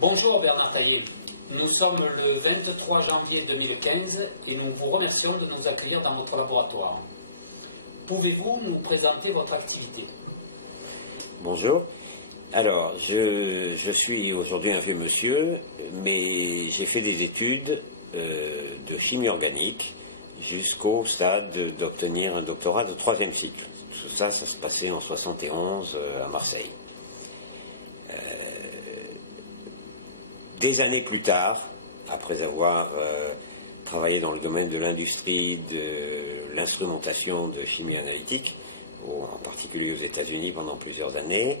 Bonjour Bernard Taillé, nous sommes le 23 janvier 2015 et nous vous remercions de nous accueillir dans votre laboratoire. Pouvez-vous nous présenter votre activité? Bonjour. Alors, je suis aujourd'hui un vieux monsieur, mais j'ai fait des études de chimie organique jusqu'au stade d'obtenir un doctorat de 3e cycle. Tout ça, ça se passait en 71 à Marseille. Des années plus tard, après avoir travaillé dans le domaine de l'industrie, de l'instrumentation de chimie analytique, en particulier aux États-Unis pendant plusieurs années,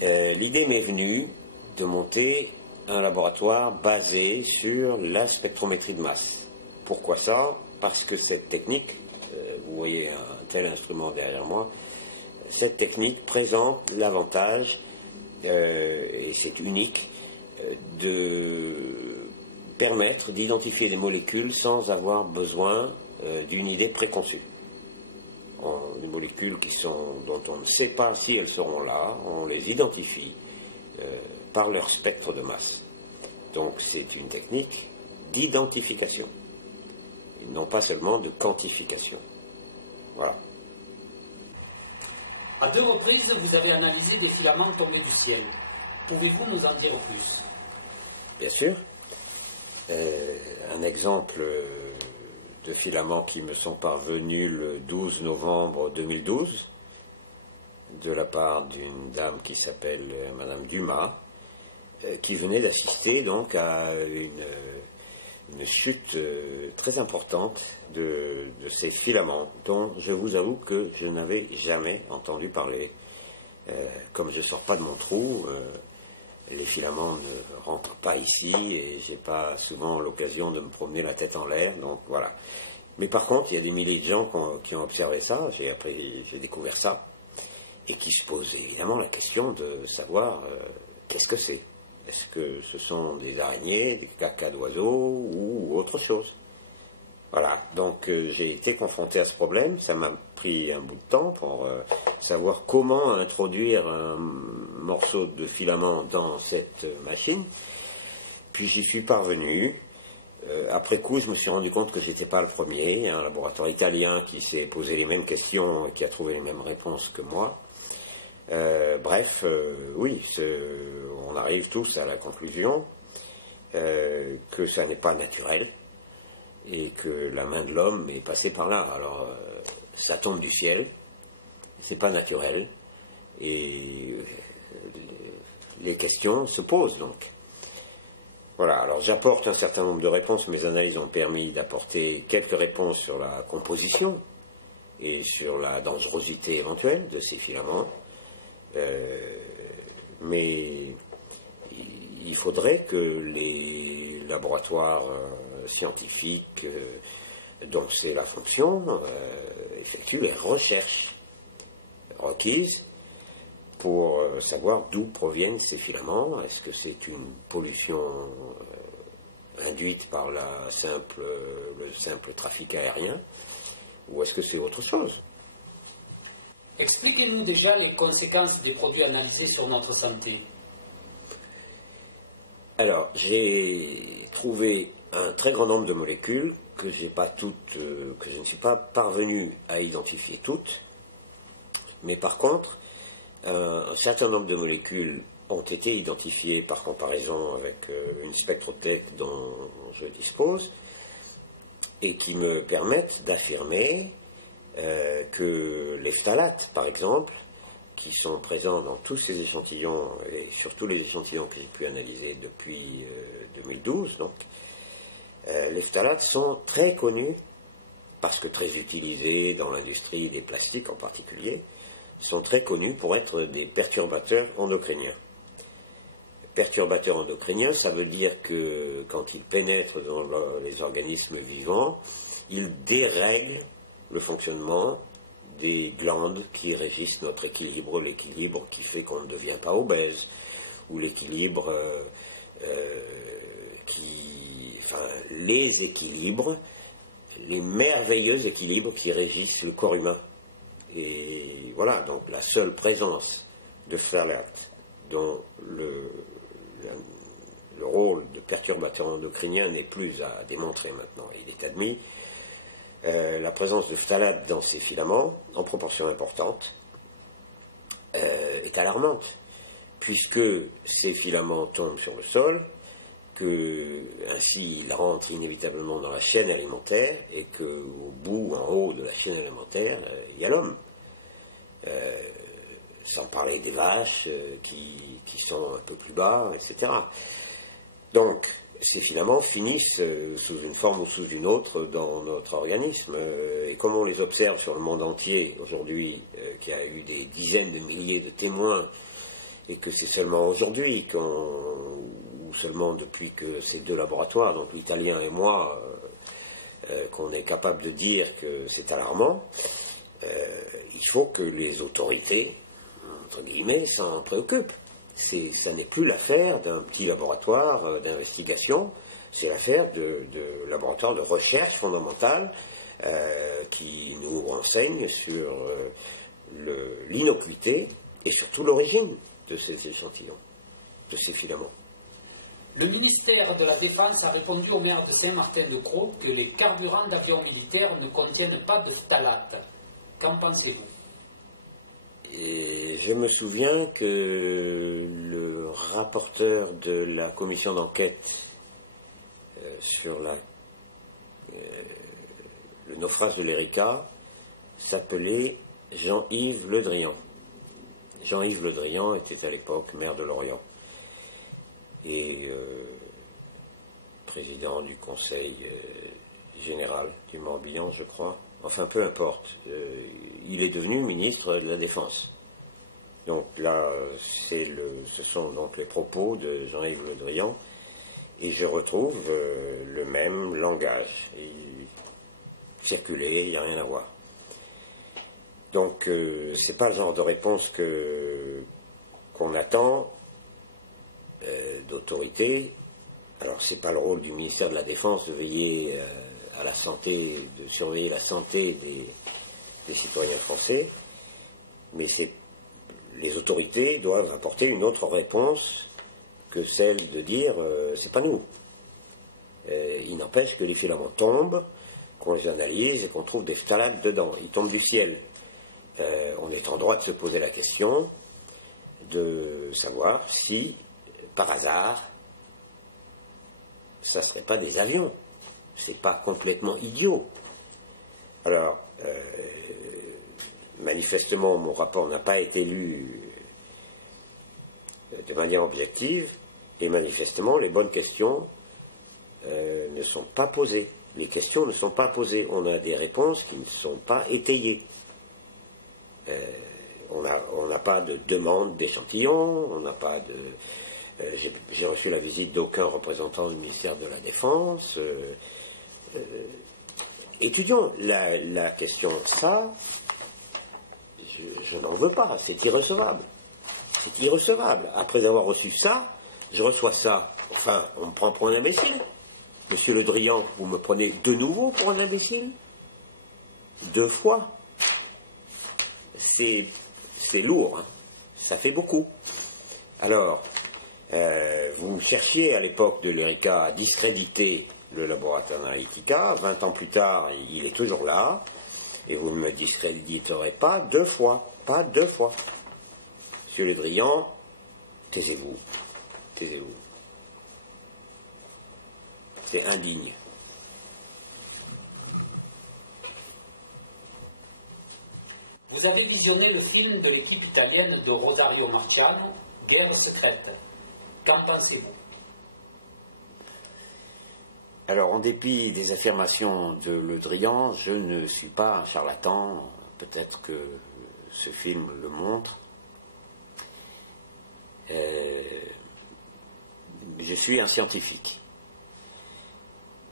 l'idée m'est venue de monter un laboratoire basé sur la spectrométrie de masse. Pourquoi ça? Parce que cette technique, vous voyez un tel instrument derrière moi, cette technique présente l'avantage, et c'est unique, de permettre d'identifier des molécules sans avoir besoin d'une idée préconçue. Des molécules dont on ne sait pas si elles seront là, on les identifie par leur spectre de masse. Donc c'est une technique d'identification, non pas seulement de quantification. Voilà. À 2 reprises, vous avez analysé des filaments tombés du ciel. Pouvez-vous nous en dire plus? Bien sûr. Un exemple de filaments qui me sont parvenus le 12 novembre 2012 de la part d'une dame qui s'appelle Madame Dumas, qui venait d'assister donc à une chute très importante de ces filaments dont je vous avoue que je n'avais jamais entendu parler. Comme je ne sors pas de mon trou, les filaments ne rentrent pas ici et j'ai pas souvent l'occasion de me promener la tête en l'air, donc voilà. Mais par contre, il y a des milliers de gens qui ont observé ça, j'ai découvert ça, et qui se posent évidemment la question de savoir qu'est-ce que c'est. Est-ce que ce sont des araignées, des cacas d'oiseaux ou autre chose? Voilà, donc j'ai été confronté à ce problème, ça m'a pris un bout de temps pour savoir comment introduire un morceau de filament dans cette machine, puis j'y suis parvenu. Après coup, je me suis rendu compte que je n'étais pas le premier, il y a un laboratoire italien qui s'est posé les mêmes questions et qui a trouvé les mêmes réponses que moi. Bref, oui, on arrive tous à la conclusion que ça n'est pas naturel, et que la main de l'homme est passée par là. Alors, ça tombe du ciel, c'est pas naturel, et les questions se posent donc. Voilà, alors j'apporte un certain nombre de réponses, mes analyses ont permis d'apporter quelques réponses sur la composition et sur la dangerosité éventuelle de ces filaments, mais il faudrait que les laboratoires scientifiques dont c'est la fonction effectuent les recherches requises pour savoir d'où proviennent ces filaments. Est-ce que c'est une pollution induite par le simple trafic aérien, ou est-ce que c'est autre chose? Expliquez-nous déjà les conséquences des produits analysés sur notre santé. Alors, j'ai trouvé un très grand nombre de molécules que je ne suis pas parvenu à identifier toutes, mais par contre, un certain nombre de molécules ont été identifiées par comparaison avec une spectrothèque dont je dispose et qui me permettent d'affirmer que les phtalates, par exemple, qui sont présents dans tous ces échantillons, et surtout les échantillons que j'ai pu analyser depuis 2012, donc, les phtalates sont très connus, parce que très utilisés dans l'industrie des plastiques en particulier, sont très connus pour être des perturbateurs endocriniens. Perturbateurs endocriniens, ça veut dire que quand ils pénètrent dans les organismes vivants, ils dérèglent le fonctionnement des glandes qui régissent notre équilibre, l'équilibre qui fait qu'on ne devient pas obèse, ou l'équilibre les équilibres, les merveilleux équilibres qui régissent le corps humain. Et voilà, donc la seule présence de phtalates dans perturbateur endocrinien n'est plus à démontrer maintenant. Il est admis. La présence de phtalates dans ces filaments, en proportion importante, est alarmante, puisque ces filaments tombent sur le sol, que ainsi ils rentrent inévitablement dans la chaîne alimentaire, et qu'au bout, en haut de la chaîne alimentaire, il y a l'homme. Sans parler des vaches qui sont un peu plus bas, etc. Donc, ces filaments finissent sous une forme ou sous une autre dans notre organisme. Et comme on les observe sur le monde entier aujourd'hui, qu'il y a eu des dizaines de milliers de témoins, et que c'est seulement aujourd'hui, ou seulement depuis que ces deux laboratoires, donc l'italien et moi, qu'on est capable de dire que c'est alarmant, il faut que les autorités, entre guillemets, s'en préoccupent. Ça n'est plus l'affaire d'un petit laboratoire d'investigation, c'est l'affaire de laboratoires de recherche fondamentale qui nous renseignent sur l'innocuité et surtout l'origine de ces échantillons, de ces filaments. Le ministère de la Défense a répondu au maire de Saint-Martin-de-Crau que les carburants d'avions militaires ne contiennent pas de phtalates. Qu'en pensez-vous? Et je me souviens que le rapporteur de la commission d'enquête sur le naufrage de l'Erika s'appelait Jean-Yves Le Drian. Jean-Yves Le Drian était à l'époque maire de Lorient et président du conseil général du Morbihan, je crois. Enfin, peu importe. Il est devenu ministre de la Défense. Donc là, ce sont donc les propos de Jean-Yves Le Drian, et je retrouve le même langage. Circuler, il n'y a rien à voir. Donc, c'est pas le genre de réponse qu'on attend d'autorité. Alors, c'est pas le rôle du ministère de la Défense de veiller à la santé, de surveiller la santé des citoyens français, mais les autorités doivent apporter une autre réponse que celle de dire c'est pas nous. Il n'empêche que les filaments tombent, qu'on les analyse et qu'on trouve des phtalates dedans. Ils tombent du ciel. On est en droit de se poser la question de savoir si, par hasard, ça ne serait pas des avions. C'est pas complètement idiot. Alors, manifestement, mon rapport n'a pas été lu de manière objective, et manifestement, les bonnes questions ne sont pas posées. Les questions ne sont pas posées. On a des réponses qui ne sont pas étayées. On n'a pas de demande d'échantillon, on n'a pas de... j'ai reçu la visite d'aucun représentant du ministère de la Défense. Étudions la question. Ça, je n'en veux pas, c'est irrecevable. C'est irrecevable. Après avoir reçu ça, je reçois ça. Enfin, on me prend pour un imbécile. Monsieur Le Drian, vous me prenez de nouveau pour un imbécile? 2 fois. C'est lourd, hein. Ça fait beaucoup. Alors, vous cherchiez à l'époque de l'Erika à discréditer le laboratoire Analytica. 20 ans plus tard, il est toujours là, et vous ne me discréditerez pas 2 fois. Pas 2 fois. Monsieur Le Drian, taisez-vous. Taisez-vous. C'est indigne. Vous avez visionné le film de l'équipe italienne de Rosario Marciano, Guerre secrète. Qu'en pensez-vous? Alors, en dépit des affirmations de Le Drian, je ne suis pas un charlatan. Peut-être que ce film le montre. Je suis un scientifique.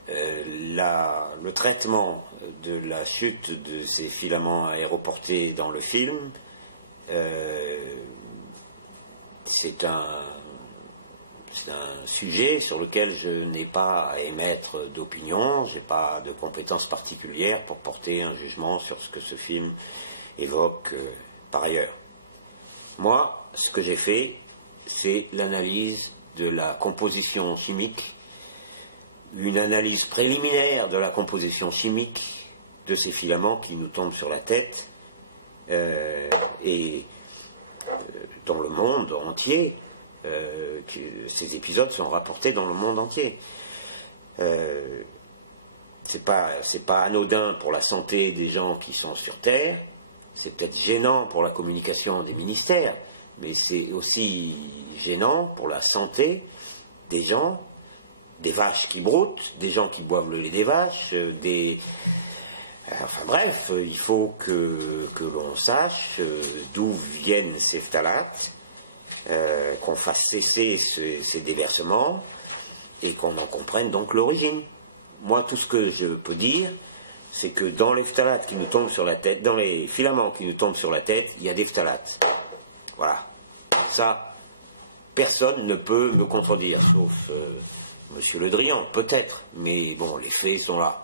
Le traitement de la chute de ces filaments aéroportés dans le film, c'est un sujet sur lequel je n'ai pas à émettre d'opinion, je n'ai pas de compétences particulières pour porter un jugement sur ce que ce film évoque par ailleurs. Moi, ce que j'ai fait, c'est l'analyse de la composition chimique une analyse préliminaire de la composition chimique de ces filaments qui nous tombent sur la tête et dans le monde entier. Ces épisodes sont rapportés dans le monde entier. C'est pas anodin pour la santé des gens qui sont sur Terre, c'est peut-être gênant pour la communication des ministères, mais c'est aussi gênant pour la santé des gens, des vaches qui broutent, des gens qui boivent le lait des vaches, enfin bref, il faut que l'on sache d'où viennent ces phtalates, qu'on fasse cesser ces déversements et qu'on en comprenne donc l'origine. Moi, tout ce que je peux dire, c'est que dans les phtalates qui nous tombent sur la tête, dans les filaments qui nous tombent sur la tête, il y a des phtalates. Voilà. Ça, personne ne peut me contredire, sauf Monsieur Le Drian, peut-être. Mais bon, les faits sont là.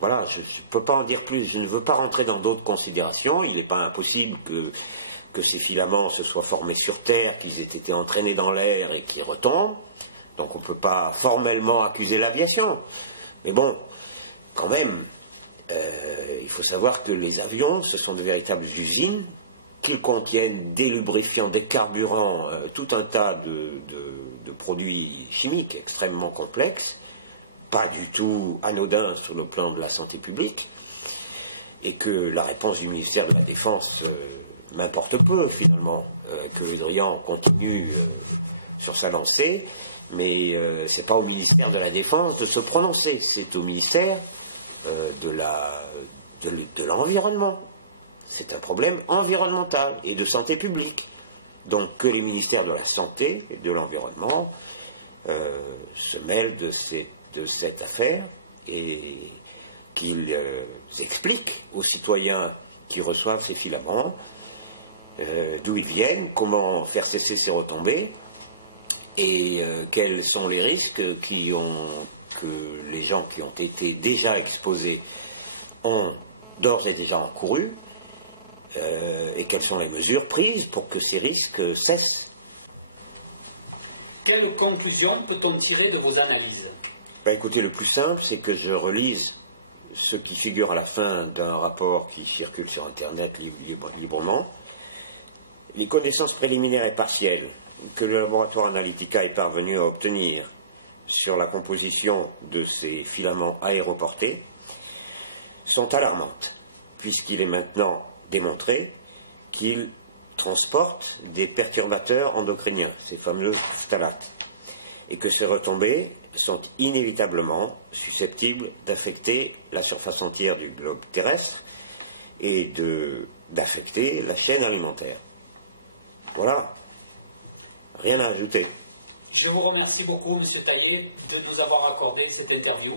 Voilà, je ne peux pas en dire plus. Je ne veux pas rentrer dans d'autres considérations. Il n'est pas impossible que ces filaments se soient formés sur Terre, qu'ils aient été entraînés dans l'air et qu'ils retombent. Donc on ne peut pas formellement accuser l'aviation. Mais bon, quand même, il faut savoir que les avions, ce sont de véritables usines, qu'ils contiennent des lubrifiants, des carburants, tout un tas de produits chimiques extrêmement complexes, pas du tout anodins sur le plan de la santé publique, et que la réponse du ministère de la Défense m'importe peu, finalement, que Le Drian continue sur sa lancée, mais ce n'est pas au ministère de la Défense de se prononcer, c'est au ministère de l'environnement. C'est un problème environnemental et de santé publique. Donc que les ministères de la Santé et de l'Environnement se mêlent de cette affaire et qu'ils expliquent aux citoyens qui reçoivent ces filaments d'où ils viennent, comment faire cesser ces retombées et quels sont les risques que les gens qui ont été déjà exposés ont d'ores et déjà encourus et quelles sont les mesures prises pour que ces risques cessent. Quelle conclusion peut-on tirer de vos analyses? Écoutez, le plus simple, c'est que je relise ce qui figure à la fin d'un rapport qui circule sur Internet librement. Les connaissances préliminaires et partielles que le laboratoire Analytica est parvenu à obtenir sur la composition de ces filaments aéroportés sont alarmantes, puisqu'il est maintenant démontré qu'ils transportent des perturbateurs endocriniens, ces fameux phtalates, et que ces retombées sont inévitablement susceptibles d'affecter la surface entière du globe terrestre et d'affecter la chaîne alimentaire. Voilà. Rien à ajouter. Je vous remercie beaucoup, M. Taillé, de nous avoir accordé cette interview.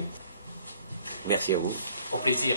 Merci à vous. Au plaisir.